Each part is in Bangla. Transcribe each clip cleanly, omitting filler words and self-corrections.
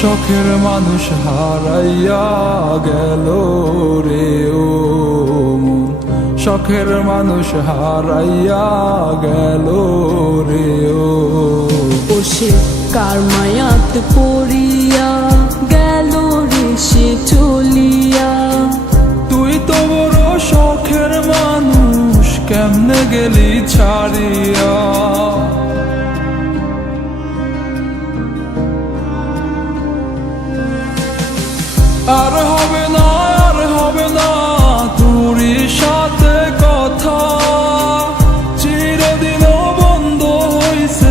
শখের মানুষ হারাইয়া গেল রে ও মন, শখের মানুষ হারাইয়া গেল রে ও। সে কার মায়াত পড়িয়া গেল রে সে চলিয়া। তুই তো বড় শখের মানুষ, কেমনে গেলি ছাড়িয়া। আর হবে না, আর হবে না তোরই সাথে কথা, চিরদিনও বন্ধ হইছে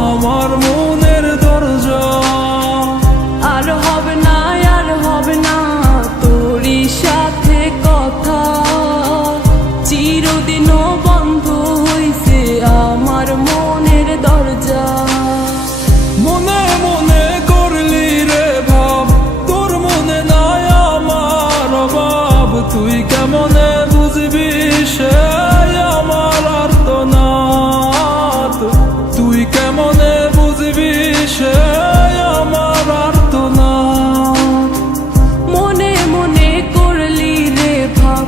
আমার মনের দরজা। আর হবে না, আর হবে না তোরই সাথে কথা, চিরদিনও বন্ধ হইছে আমার মনের দরজা। মনে মনে করলি রে ভাব, তোর মনে নাই আমার অভাব। তুই কেমনে বুঝবি সে আমার আর্তনাদ, তুই কেমনে বুঝবি সে আমার আর্তনাদ। মনে মনে করলি রে ভাব,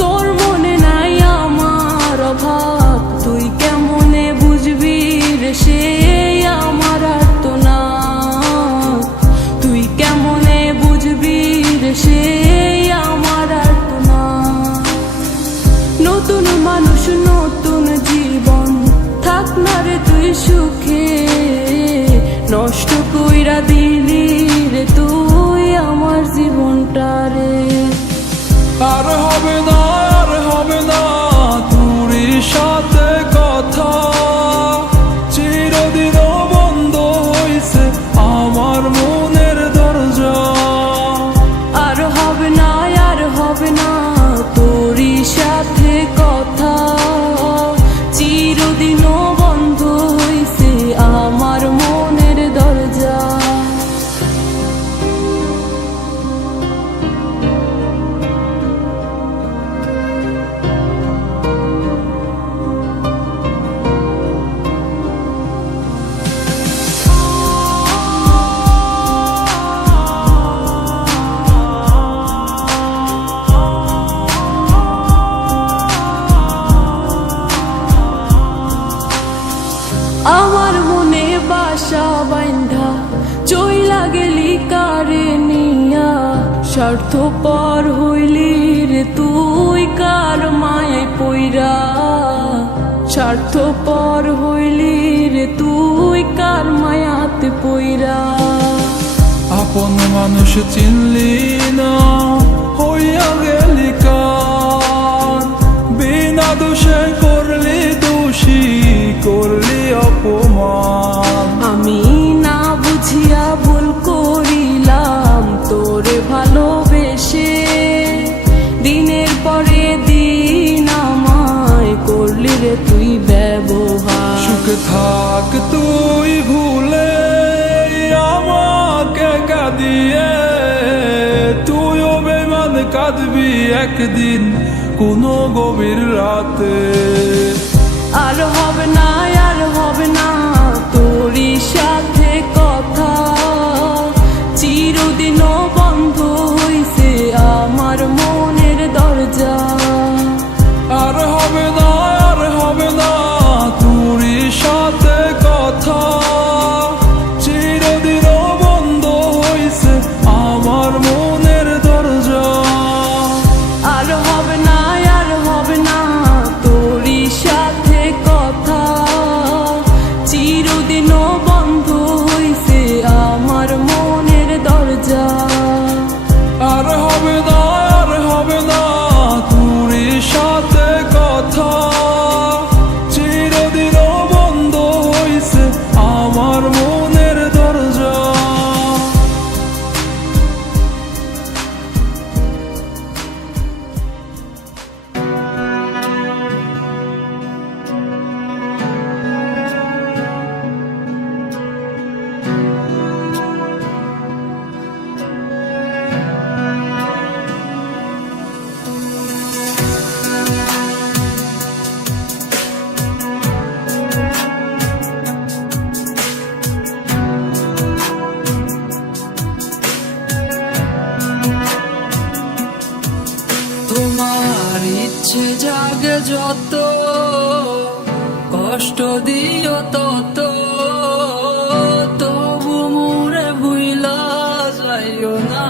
তোর মনে নাই আমার অভাব। তুই কেমনে বুঝবি রে সে আমার আর্তনাদ, তুই কেমনে বুঝবি রে সে আমার আর্তনাদ। নতুন মানুষ নতুন জীবন, থাক না রে তুই সুখে, নষ্ট কইরা দিলি রে তুই আমার জীবনটা রে। আর হবে না, আর হবে না তোরই সাথে কথা, চিরদিনও বন্ধ হইছে আমার মনের দরজা। আর হবে না, আর হবে না তোরই সাথে কথা, চিরদিনও বন্ধ হইছে আমার মনের দরজা। আমার মনে বাসা বাইন্ধা চইলা গেলি কারে নিয়া, স্বার্থপর হইলি রে তুই কার মায়ায় পইরা। স্বার্থপর হইলি রে তুই কার মায়াতে পইরা। আপন মানুষ চিনলি না, হইয়া গেলি কার। বিনা দোষে করলি দোষী, করলি অপমান। আমি না বুঝিয়া ভুল করিলাম তোরে ভালোবেসে, দিনের পরে দিন আমায় করলি রে তুই ব্যবহার। সুখে থাক তুই ভুলে আমাকে কাঁদিয়ে, তুইও বেমান কাঁদবি একদিন কোনো গভীর রাতে। আর হবে না, আর হবে না তোরই সাথে কথা, চিরদিনও বন্ধ হইছে আমার মনের দরজা। আর হবে না, আর হবে না তোরই সাথে কথা, চিরদিনও বন্ধ হইছে আমার মনের দরজা। আর হবে না, আর হবে না তোরই সাথে কথা, ইচ্ছে জাগে যত, কষ্ট দিও তত, তবু মোরে ভুইলা যাইও না।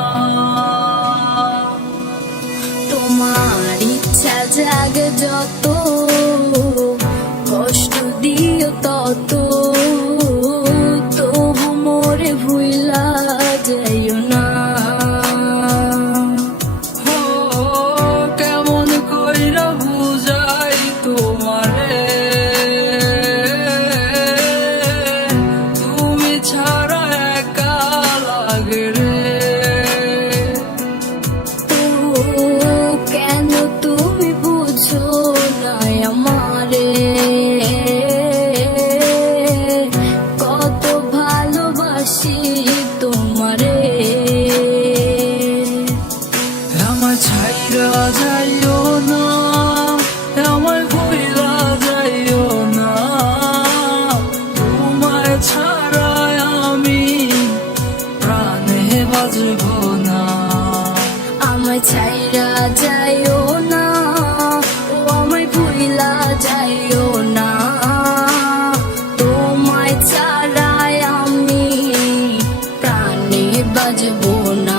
তোমার ইচ্ছা জাগে যত, কষ্ট দিও তত, তবু মোরে ভুইলা যাইও না। ও কেমন কইরা বুঝাই তোমারে, তুমি ছাড়া একা লাগে রে। কেন তুমি বুঝো না আমারে, কত ভালোবাসি তোমারে। আমার ছাইরা যাইও না, আমার ভুইলা যাইও না, তোমায় ছাড়া আমি প্রাণে বাজব না। আমায় ছাইরা যাইও না, ও আমায় ভুইলা যাইও না, তোমায় ছাড়াই আমি প্রাণে বাজবো না।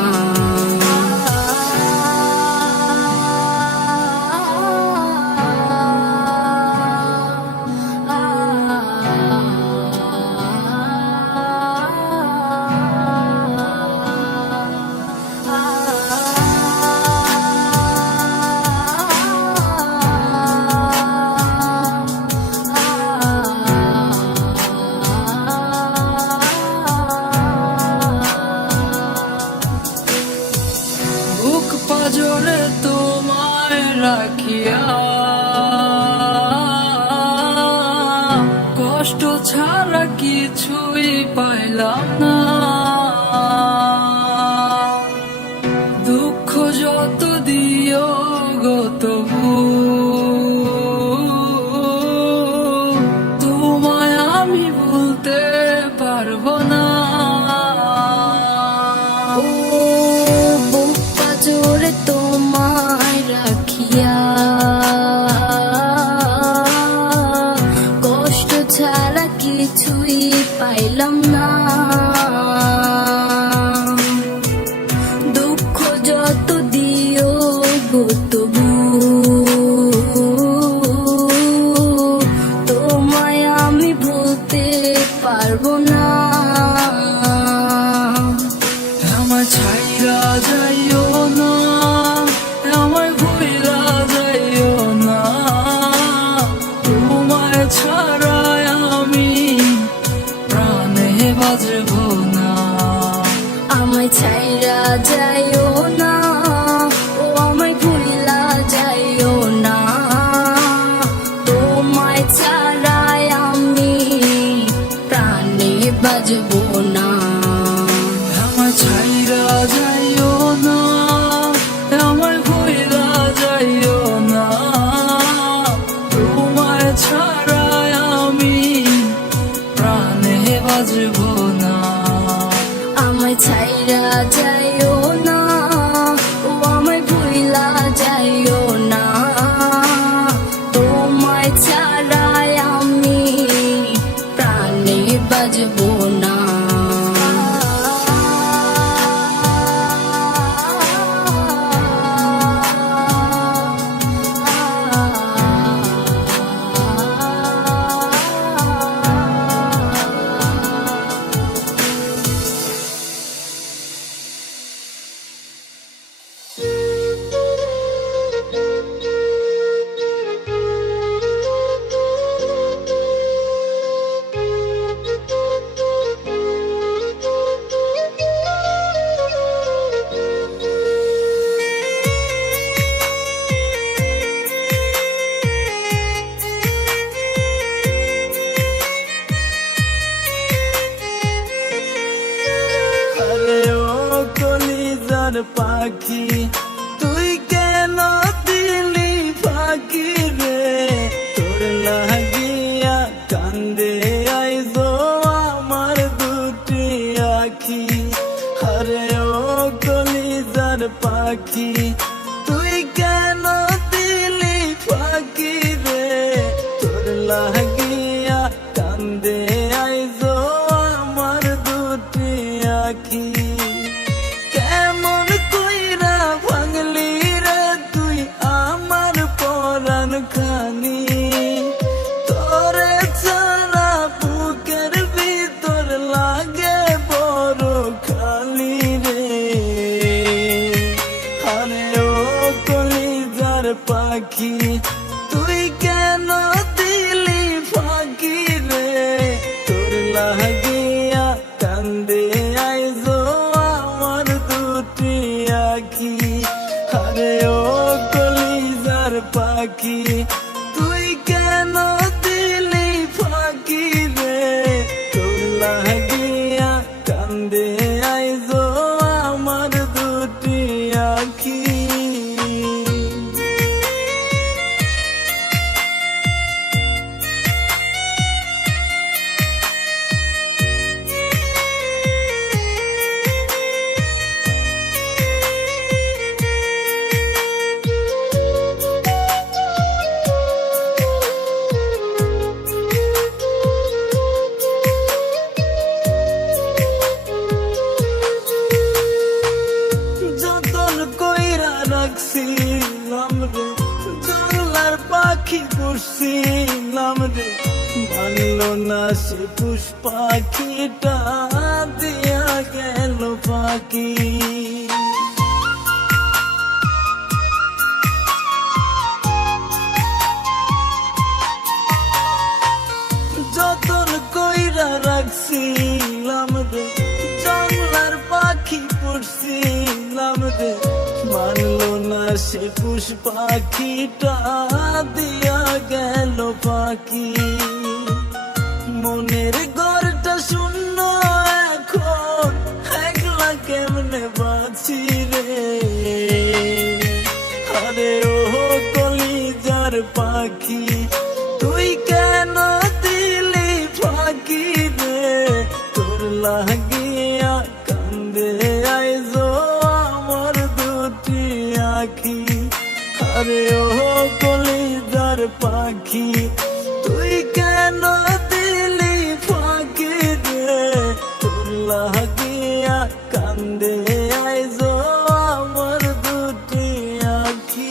বুক পাজরে তোমায় রাখিয়া, কষ্ট ছাড়া কিছুই পাইলাম না। দুঃখ যত দিও গো তবু, তোমায় আমি ভুলতে পারবো না। ও বুক পাজরে তোমায় রাখিয়া, কষ্ট ছাড়া কিছুই পাইলাম না। দুঃখ যত দিও গো তবু, তোমায় আমি ভুলতে পারবো না। আমার ছাইরা যাইও না, আমার ভুইলা যাইও না, তোমায় ছাড়া আমি প্রাণে বাজব না। আমায় ছাইরা যাইও না, ও আমায় ভুইলা যাইও না, তোমায় ছাড়াই আমি প্রাণে বাজবো না। আমার ছাইরা যাইও না, আমার ভুইলা যাইও না, তোমায় ছাড়া আমি প্রাণে বাজব না। আমায় ছাইরা যাইও না, ও আমায় ভুইলা যাইও না, তোমায় ছাড়াই আমি প্রাণে বাজবো না। পাখি তুই কেন দিলি ফাঁকি রে, তোর লাগিয়া কান্দে আইজো আমার দুটি আখি। আরে ও কলিজার পাখি তুই কেন দিলি আঁখি কেমন কইরা ভাঙলি রে তুই আমার পরাণ খানি তোরে ছাড়া বুকের ভিতর লাগে বড় খালি রে আরে ও কলিজার পাখি তুই কেন দিলি ফাঁকি রে তোর লাগিয়া কান্দে আইজো আমার দুটি আঁখি আরে ও কলিজার পাখি তুই কেন দিলি ফাঁকি রে তোর লাগিয়া কান্দে আইজো আমার দুটি আঁখি রাখছিলাম রে জঙ্গলার পাখি করছিলাম রে ভালো না সে পুষ্পাখিটা দিয়া গেল পাখি যতন কইরা রাখছিলাম রে জঙ্গলার পাখি করছিলাম রে মানলো না সে পুষ্পাখিটা দিয়া গেল পাখি মনের ঘরটা শূন্য এখন একলা কেমনে বাঁচি রে আরে ও কলিজার পাখি তুই কেন দিলি ফাঁকি রে তোর লাগিয়া কান্দে আইজো আমার দুটি আঁখি আরে ও কলিজার পাখি তুই কেন দিলি ফাঁকি রে তোর লাগিয়া কান্দে আইজো আমার দুটি আঁখি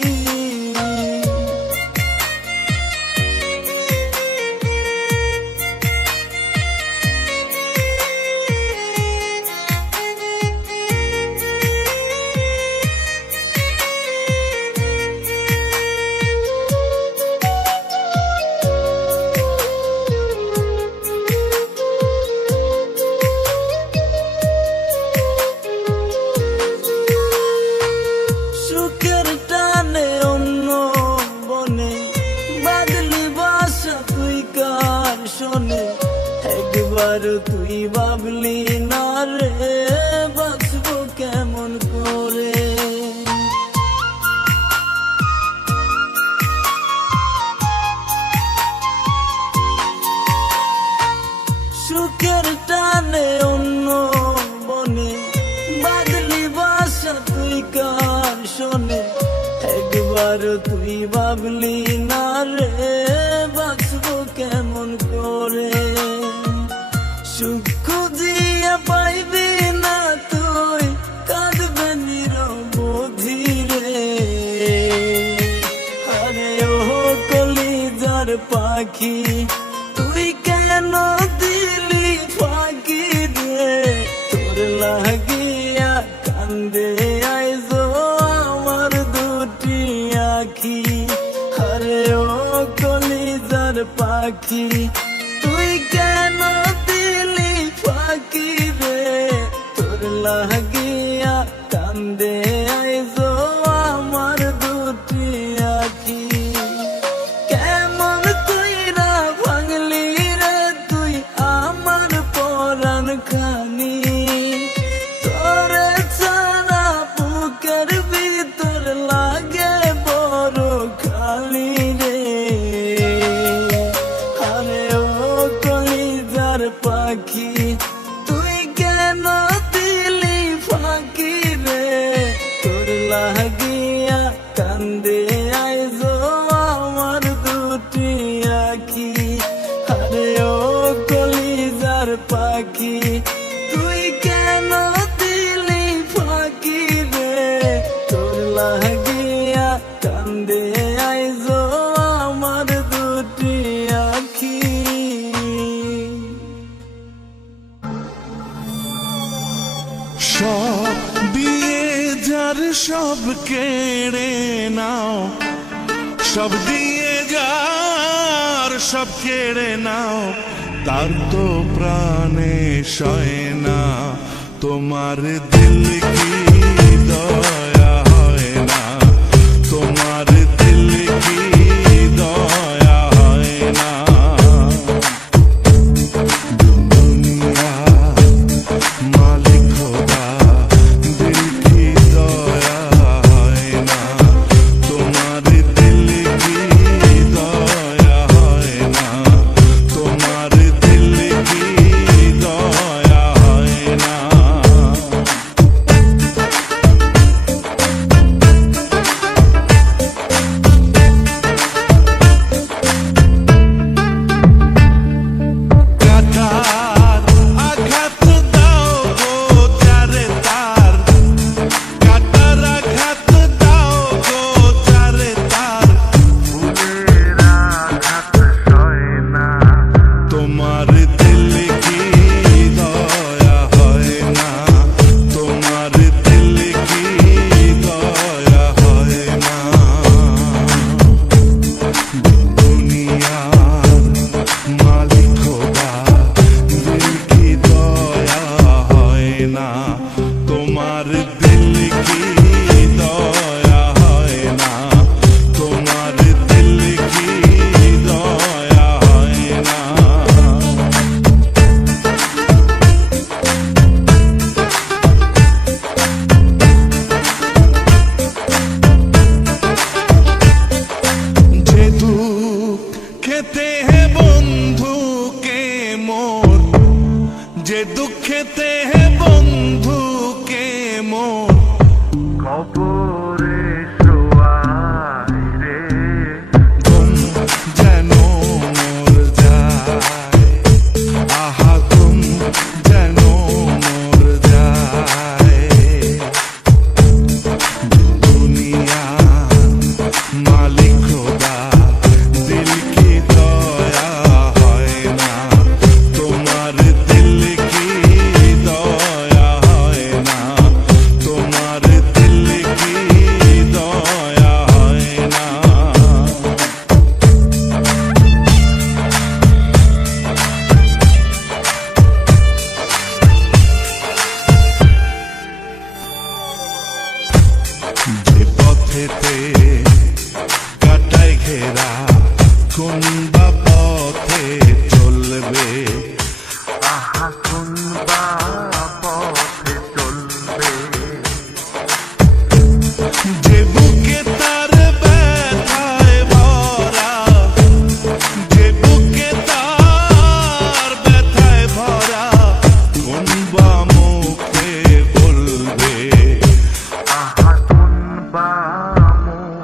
একবার তুই ভাবলি না রে বাঁচবো কেমন করে সুখের টানে অন্য বনে বাদলি বাসা তুই কার শোনে একবার তুই ভাবলি না রে বাঁচবো কেমন করে সুখ খুঁজিয়া পাইবি না তুই কাঁদবে নিরবধি রে আরে ও কলিজার পাখি তুই কেন দিলি ফাঁকি রে তোর লাগিয়া কান্দে আইজো আমার দুটি আঁখি আরে ও কলিজার পাখি তুই কেন দিলি ফাঁকি রে তোর লাগিয়া কান্দে আইজো আমার দুটি আঁখি কেমন কইরা ভাঙলি রে তুই আমার পরাণ খানি তোরে ছাড়া বুকের ভিতর লাগে বড় খালি রে আরে ও কলিজার পাখি তুই কেন দিলি সব দিয়ে যার সব কেড়ে নাও, সব দিয়ে যার সব কেড়ে নাও, তার তো প্রাণে সয় না। তোমার দিল কি দয়া হয় না, তোমার দিল কি দয়া হয় না। দুনিয়া মালিক খোদা, দিল কি দয়া হয় না, তোমার দিল কি দয়া হয় না, তোমার দিল কি দয়া হয় না। কাটার আঘাত দাও গো যারে তার, কাটার আঘাত দাও গো যারে তার, ফুলের আঘাত সয় না। তোমার দিল কি দয়া হয় না, তোমার দিল কি দয়া হয় না। দুনিয়ার মালিক খোদা, দিল কি দয়া হয় না, তোমার দিল কি দয়া হয় না, তোমার দিল কি দয়া হয় না। যে দুঃখ খেতে হে বন্ধু কে মোর, যে দুঃখেতে হে বন্ধু কে মোর, কবরে শোয়াই রে ঘুম যেন মোর যায়, আহা ঘুম যেন মোর যায়। দুনিয়া মালিক খোদা, দিল কি দয়া হয় না, তোমার দিল কি দয়া হয় না, তোমার দিল কি দয়া হয় না। যে পথেতে কাটাই ঘেরা, কোন বা পথে চলবে, আহা কোন বা পথে চলবে। যে বুকে তার ব্যথায় ভরা, যে বুকে তার ব্যথায় ভরা, কোন বা মুখে বলবে, আহা কোন বা মুখে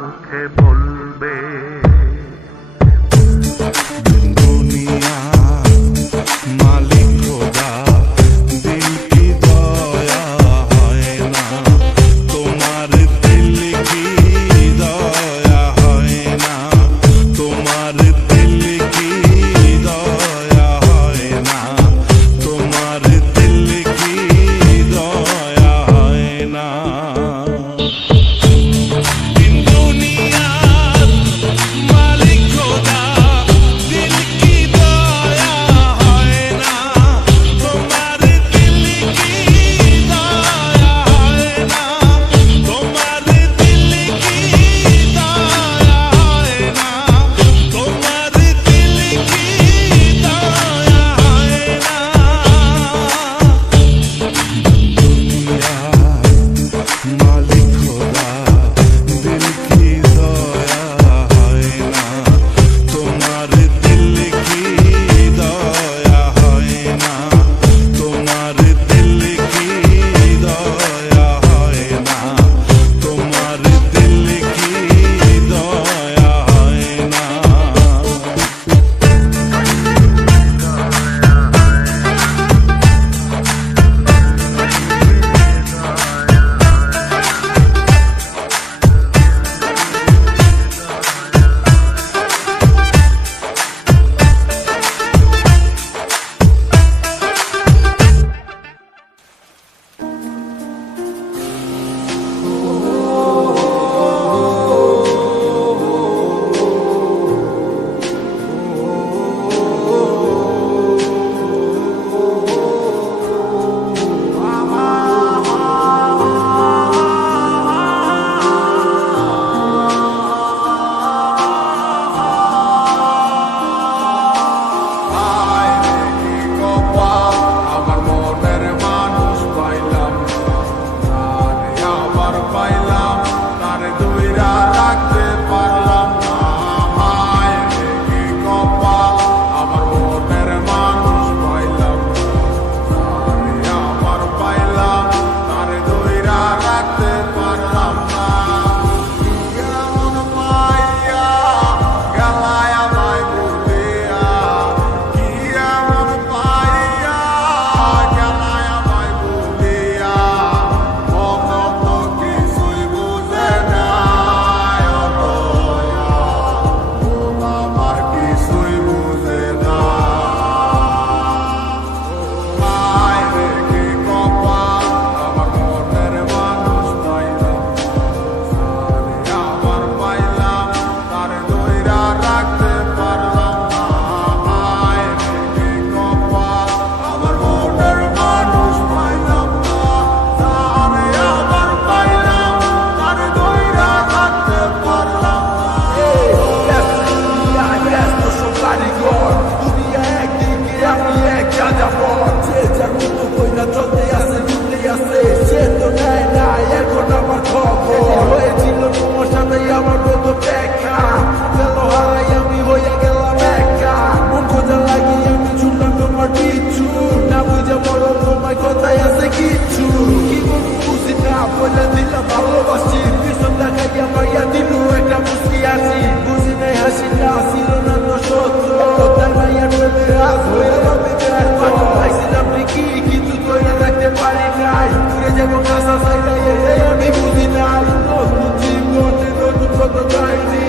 নাই দূরে যাবো কাঁচা চাইলে এটাই আমি বুঝি নাই নতুন জীবনে নতুন কত চাইছি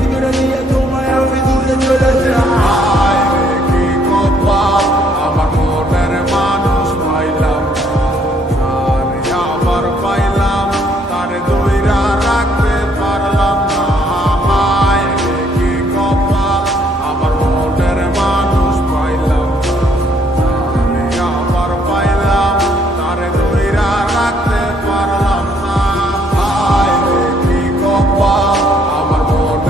দূরে নিয়ে তোমায় আমি দূরে চলে যাই কি কপাল আমার মনের মানুষ পাইলাম আরে আবার পাইলাম তারে দইরা রাখতে পারলাম না হায় রে কি কপাল আমার মনের মানুষ পাইলাম আরে আবার পাইলাম তারে দইরা রাখতে পারলাম না হায় রে কি কপাল আমার মনের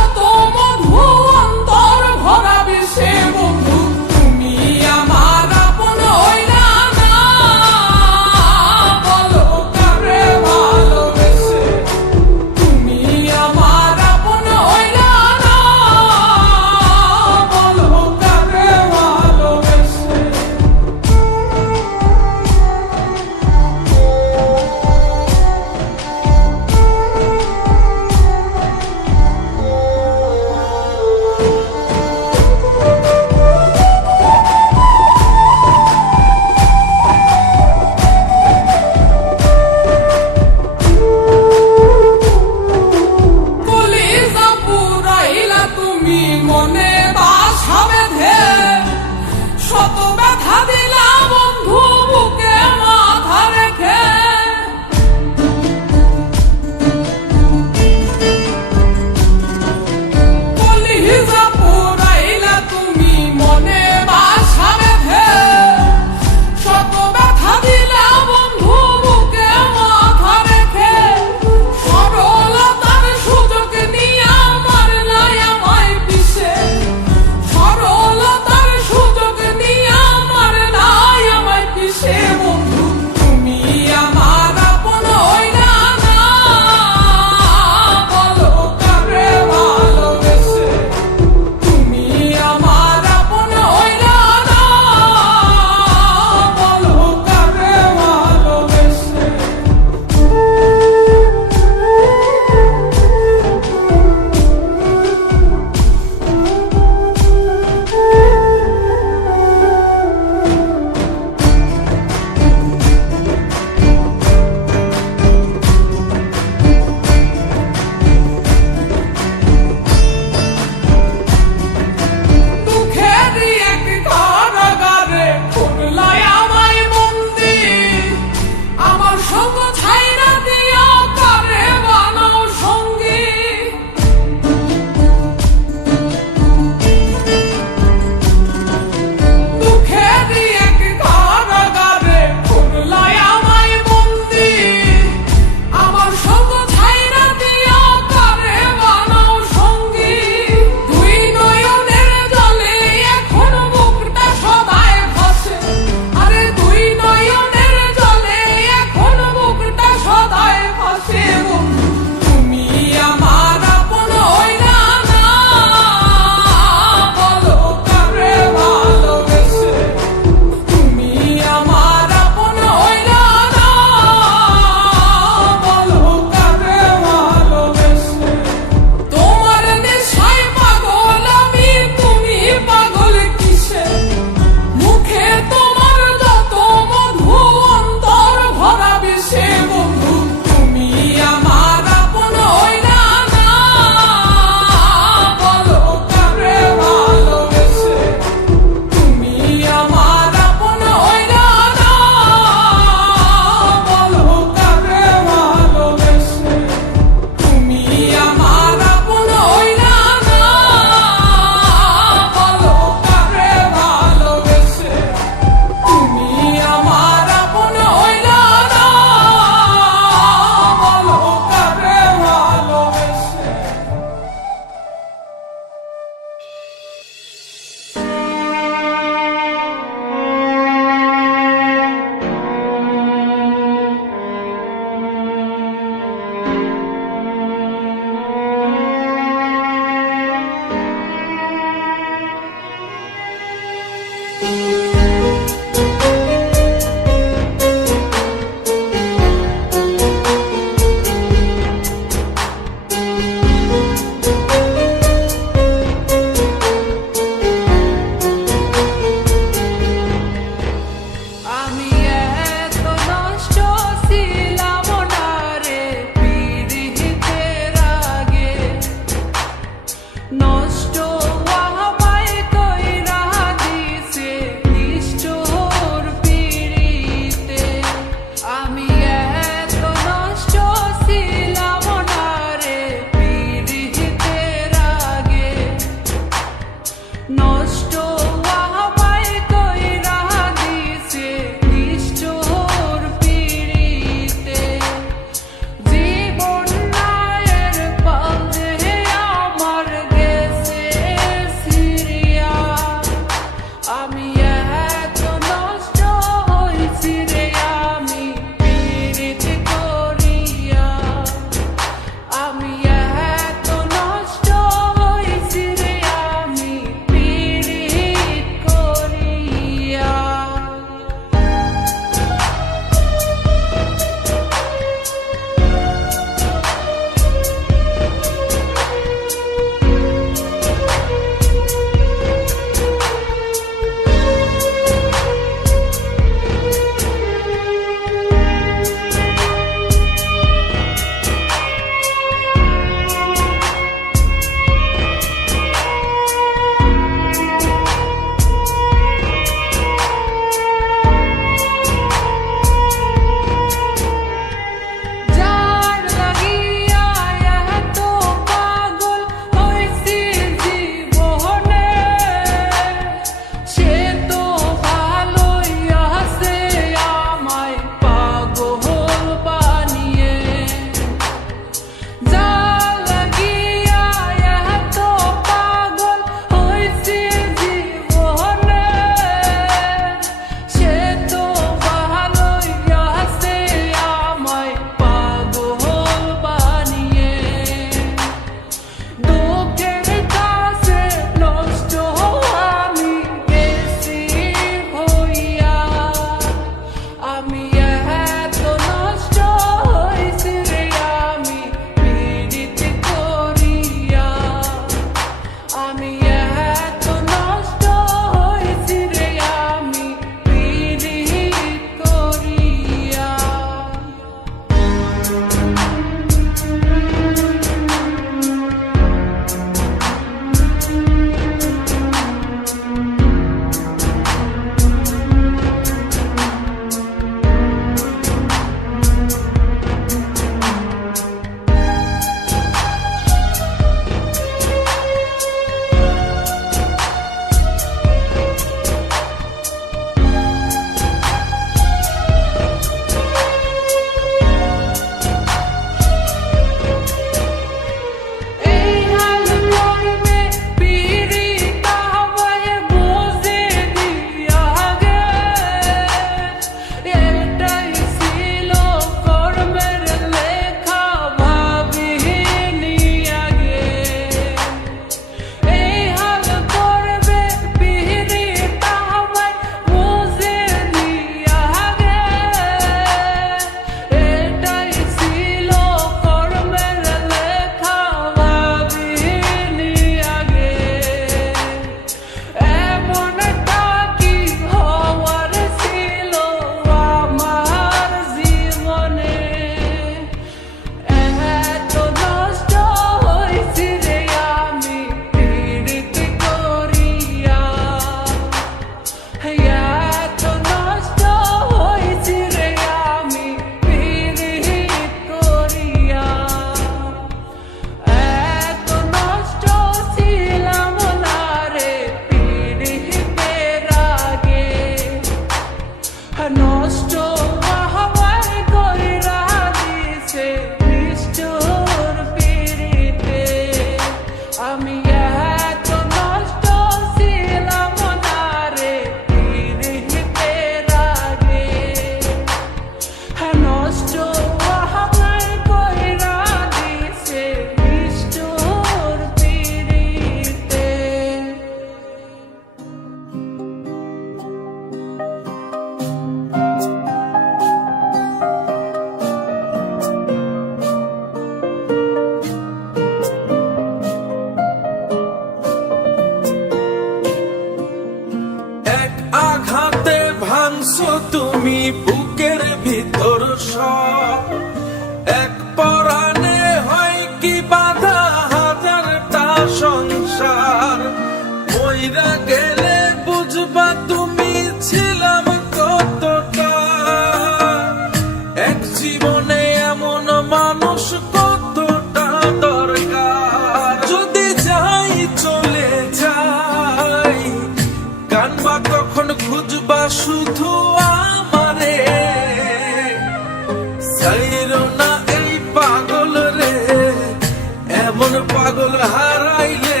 এমন পাগল হারাইলে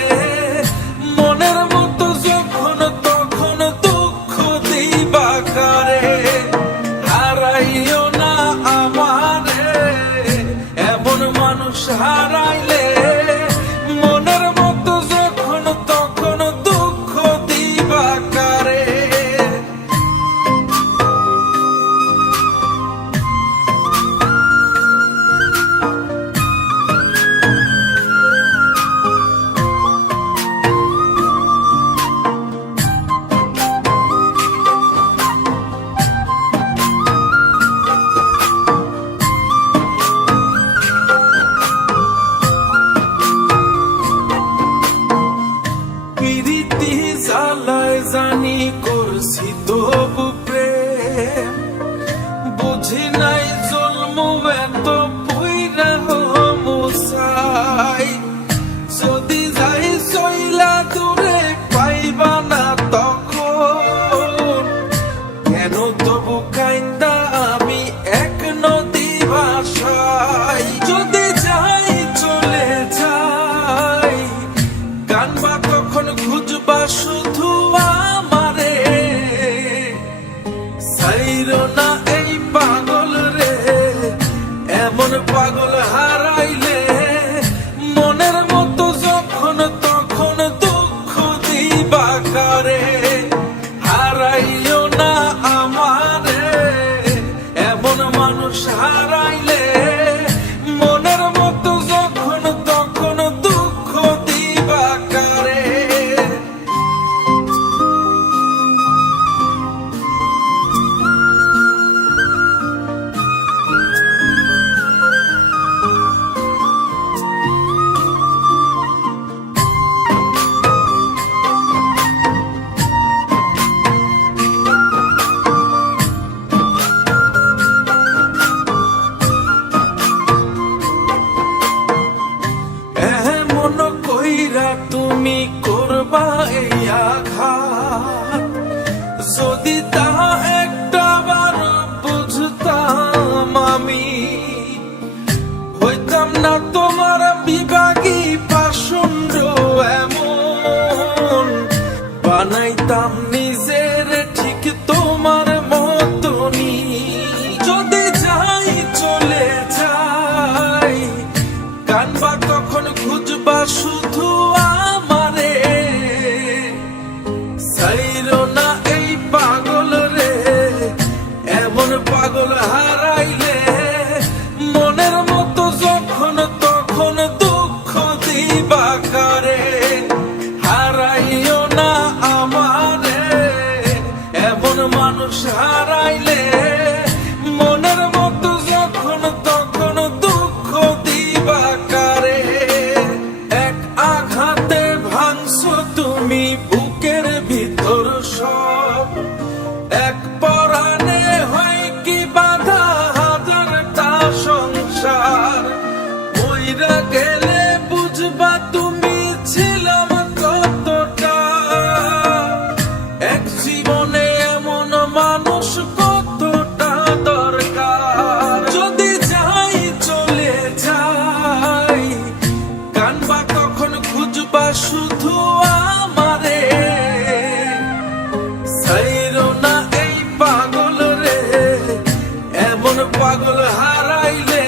মনের মতো যখন তখন দুঃখ দিবা কারে। হারাইও না আমারে, এমন মানুষ হারাইলে মনের মতো যখন তখন দুঃখ দিবা কারে। প্রীতি জ্বালায় জানি করছি তবু প্রেম, বুঝি নাই জন্ম এত পুইরা মুসাই। যদি যাই চইলা দূরে পাইবা না তখন, কেন তবু কাইন্দা আমি এক নদী ভাষাই। যদি যাই চলে যাই কানবা তখন খুঁজবা শুধু আমারে। সাইরো না এই পাগল রে, এমন পাগল হারাইলে মনের মতো যখন তখন দুঃখ দিবা কারে। হারাইও না আমারে, এমন মানুষ হারাইলে মনের মতো যখন তখন দুঃখ দিবা কারে। এমন কইরা তুমি করবা এই আঘাত, যদি তা একটা বার বুঝতাম আমি, হইতাম না তোমার বিভাগী পাষণ্ড এমন। বানাইতাম নিজের ঠিক তোমার মতনই। যদি যাই চলে যাই কানবা তখন খুঁজবা শুধু আমারে। সাইরো না এই পাগল রে, এমন পাগল হারাইলে মনের মতো যখন তখন দুঃখ দিবা কারে। হারাইও না আমারে, এমন মানুষ হারাইলে মনের মতো যখন তখন দুঃখ দিবা কারে। এক আঘাতে ভাঙছো তুমি বুকের ভিতর সব, এক পরাণে হয় কি বাধা হাজারটা সংসার। মইরা গেলে বুঝবা তুমি ছিলাম কতটা, এক জীবনে এমন মানুষ কতটা দরকার। যদি যাই চলে যাই কানবা তখন খুঁজবা শুধু আমারে। সাইরো না এই পাগল রে, এমন পাগল হারাইলে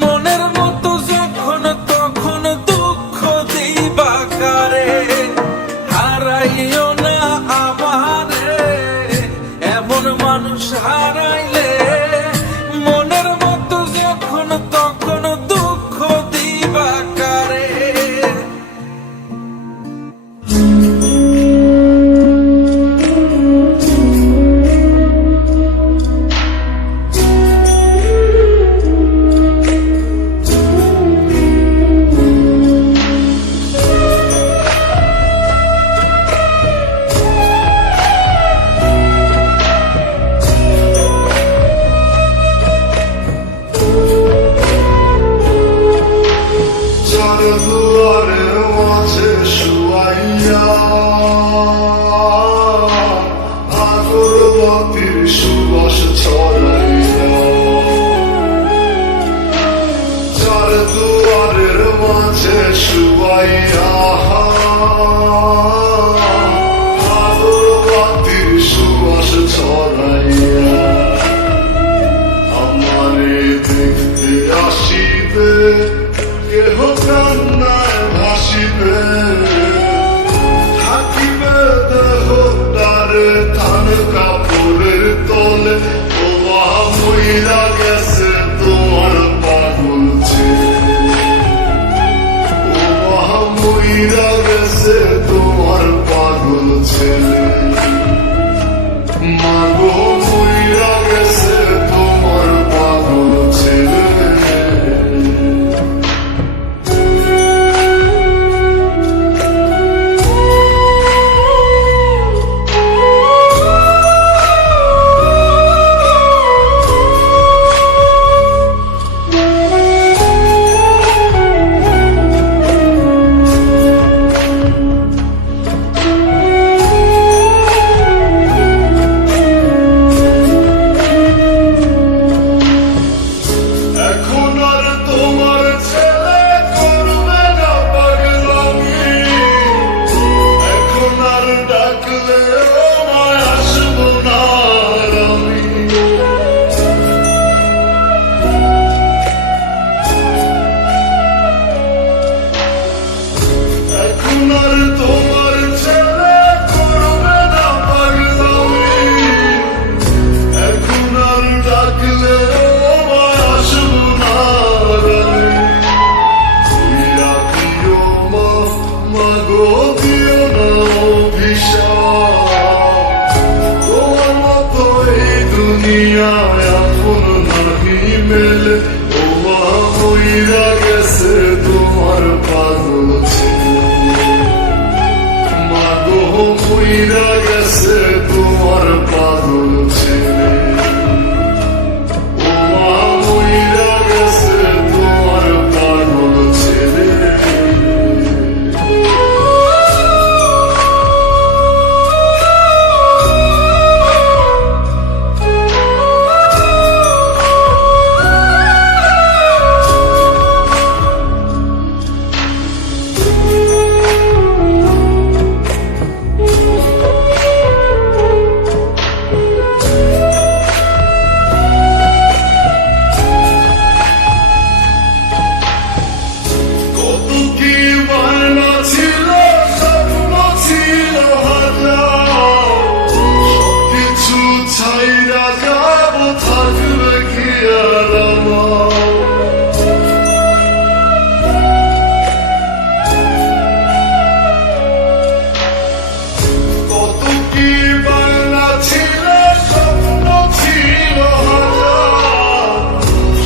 মনের মতো যখন তখন দুঃখ দিবা কারে। হারাইও না আমারে, এমন মানুষ হারাইলে মনের মতো যখন তখন দুঃখ দিবা কারে। দুয়ারের মাঝে মাঝে শুয়াইয়া আলোর বাতির সুবাস ছড়াইয়া আমারে দেখতে আসিবে কেহ কান্নায় ভাসিবে থাকিবে দেহ তারে থান কাপড়ের তলে ও মইরা গেছে তোমার পাগল ছেলে ও মইরা গেছে তোমার পাগল ছেলে মাগো মইরা গেছে তোমার পাগল ছেলে এখন আর তোমার ছেলে করবে না পাগলামি এখন আর ডাকলে আমায় আসবো না আর আমি এখন আর তোমার ছেলে করবে না পাগলামি এখন আর ডাকলে আমায় আসবো না আর আমি দিও মা মাগো দিও না অভিশাপ তোমার মতো এই দুনিয়ায় আপন নাহি মেলে ও মা মইরা গেছে তোমার পাগল ছেলে মাগো মইরা গেছে তোমার পাগল ছেলে ও মা মইরা গেছে তোমার পাগল ছেলে কত কি বায়না ছিল স্বপ্ন ছিল হাজার সবকিছু ছাইরা যাব থাকবে কি আর আমার কত কি বায়না ছিল স্বপ্ন ছিল হাজার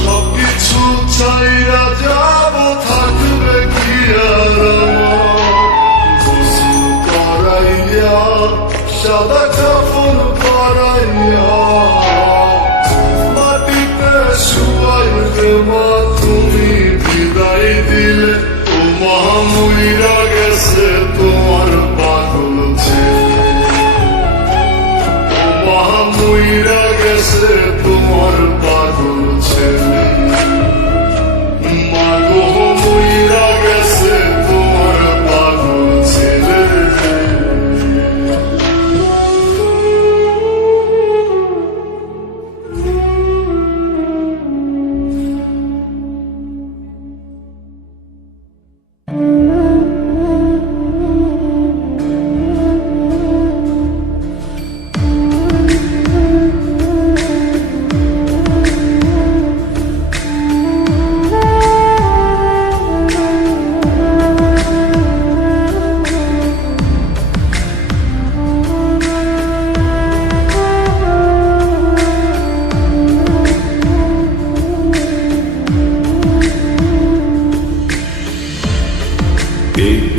সবকিছু ছাইরা যাব থাকবে কি আর আমার গোসল করাইয়া সাদা কাপড় পরাইয়া মাটিতে শুয়াইবে মা তুমি বিদায় দিলে ও মা মইরা গেছে তোমার পাগল ছেলে ও মা মইরা গেছে তোমার পাগল ছেলে মাগো মইরা গেছে তোমার পাগল ছেলে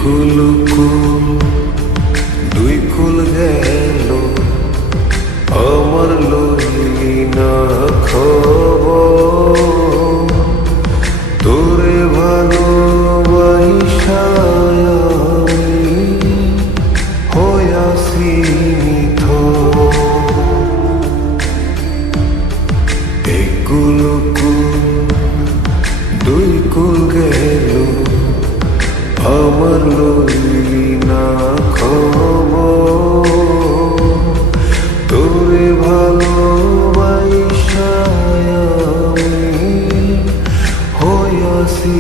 কুল দুই কুল গেল আমার লইলি না খবর তোরে ভালোবাসা আমি হইয়াছি নিথর এক কুল দুই কুল গেল আমার লইলি না খবর তোরে ভালোবাসায় আমি হইয়াছি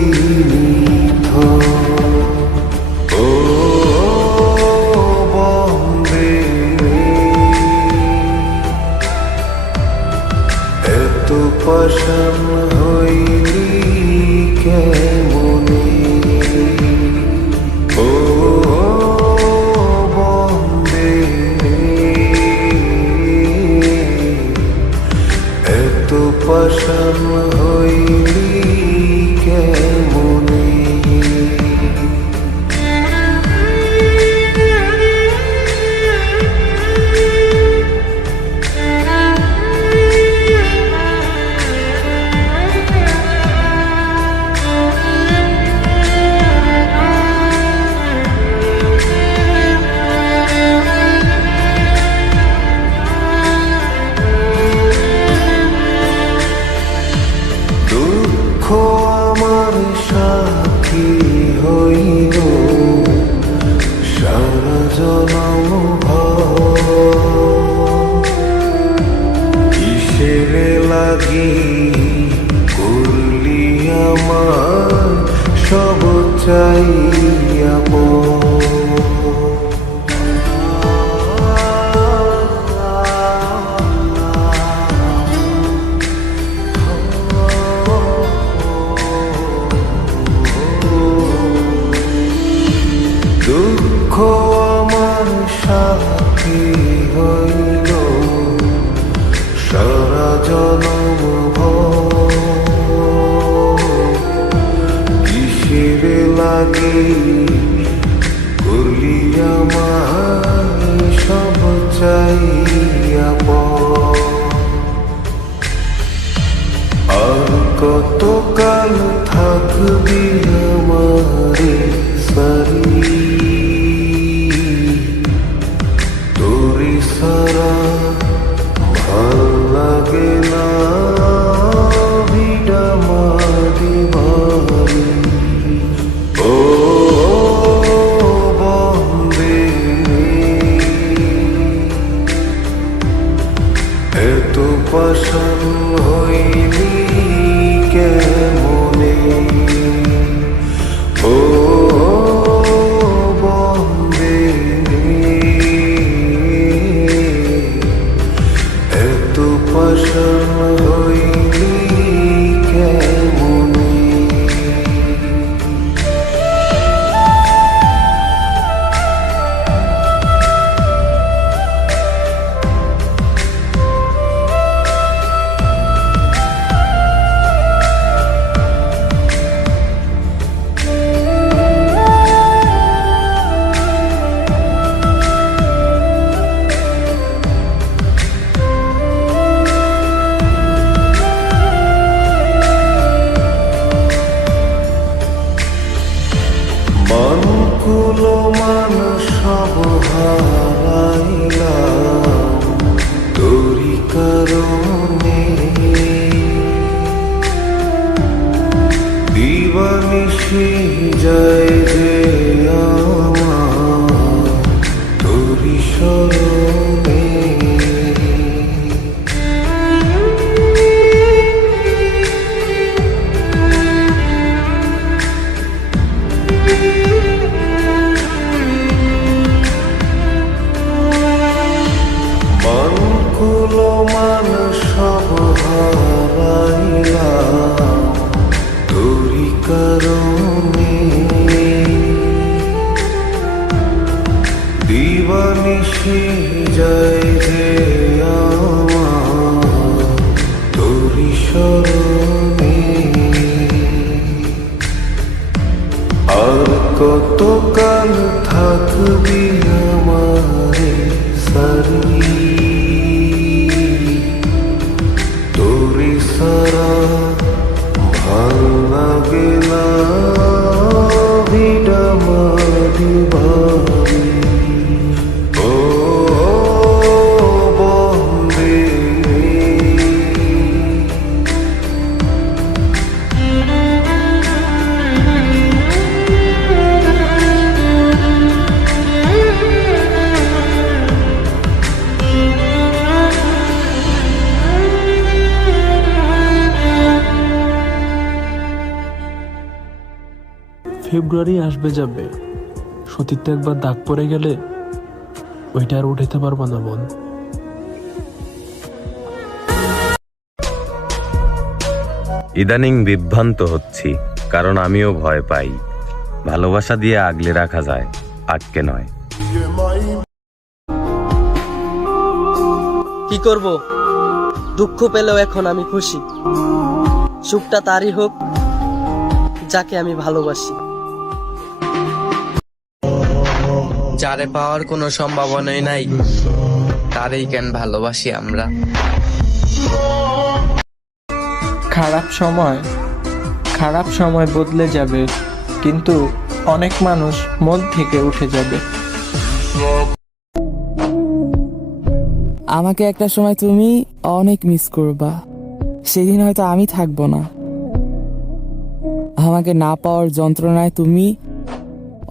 নিথর। ও বন্দে এত পাষাণ হইলি কেমনে? ও বন্দে এত পাষাণ হইলি কেমনে? দুঃখ আমার সাথী হইল সারা জনম কিসের লাগি করলি আমার সব চাইয়া দুঃখ আমার সাথী হইল সারা জনম কিসের লাগে করলি আমার সব চাইয়া আর কতকাল থাকবি আমারে সারি তোরে সারা ভাল লাগে না ভিডা মারি মারি। ও বন্দে এত পাষাণ হইলি কেমনে? ও বন্দে এত পাষাণ হইলি কেমনে? মন কুলো মান সব হারাইলাম তোরি কারণে দিবানিশি যায় যে আমার তোরি স্মরণে। মন কুলো মান সব হারাইলাম তোরি কারণে দিবানিশি যায় যে আমার তোরি স্মরণে। আর কতকাল থাকবি আমারে সারি তোরে সারা ভাল লাগে না ভিডা মারি মারি। ও বন্দে ফেব্রুয়ারি আসবে যাবে, সতীর্থ একবার দাগ পড়ে গেলে ওইটা আর উঠাতে পারবো না বোন। ইদানিং বিভ্রান্ত হচ্ছি, কারণ আমিও ভয় পাই। ভালোবাসা দিয়ে আগলে রাখা যায়, আটকে নয়। কি করব, দুঃখ পেলেও এখন আমি খুশি। সুখটা তারই হোক যাকে আমি ভালোবাসি। যারে পাওয়ার কোনো সম্ভাবনাই নাই, তারই কেন ভালোবাসি আমরা। খারাপ সময় বদলে যাবে, কিন্তু অনেক মানুষ মন থেকে উঠে যাবে। আমাকে একটা সময় তুমি অনেক মিস করবা, সেদিন হয়তো আমি থাকবো না। আমাকে না পাওয়ার যন্ত্রণায় তুমি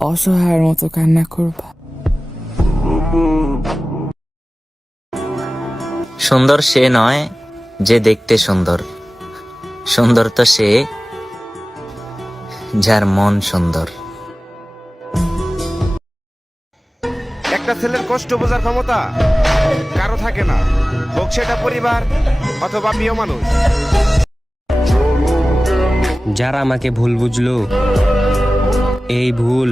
অসহায়ের মতো কান্না করবা। সুন্দর সে নয় যে দেখতে সুন্দর, সুন্দর তো সে যার মন সুন্দর। একটা ছেলের কষ্ট বোঝার ক্ষমতা কারো থাকে না, হোক সেটা পরিবার অথবা প্রিয় মানুষ। যারা আমাকে ভুল বুঝলো, এই ভুল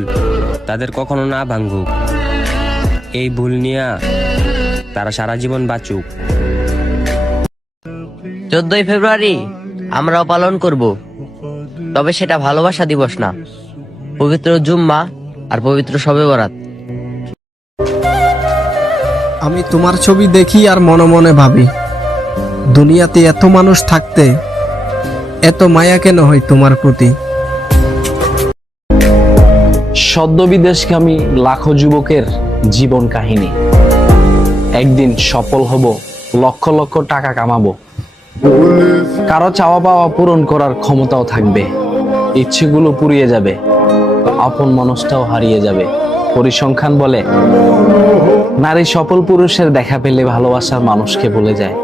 তাদের কখনো না ভাঙুক। এই ভুল নিয়ে তারা সারা জীবন বাঁচুক। 14ই ফেব্রুয়ারি আমরাও পালন করব, তবে সেটা ভালোবাসা দিবস না, পবিত্র জুম্মা আর পবিত্র শবে বরাত। আমি তোমার ছবি দেখি আর মনে মনে ভাবি, দুনিয়াতে এত মানুষ থাকতে এত মায়া কেন হয় তোমার প্রতি। সদ্য বিদেশগামী লাখো যুবকের জীবন কাহিনী। একদিন সফল হব, লক্ষ লক্ষ টাকা কামাবো, কারো চাওয়া পাওয়া পূরণ করার ক্ষমতাও থাকবে। ইচ্ছেগুলো পুড়িয়ে যাবে, আপন মানুষটাও হারিয়ে যাবে। পরিসংখ্যান বলে, নারী সফল পুরুষের দেখা পেলে ভালোবাসার মানুষকে ভুলে যায়,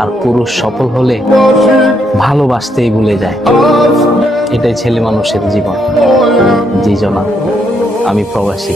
আর পুরুষ সফল হলে ভালোবাসতেই ভুলে যায়। এটাই ছেলে মানুষের জীবন। জি জনাব, আমি প্রবাসী।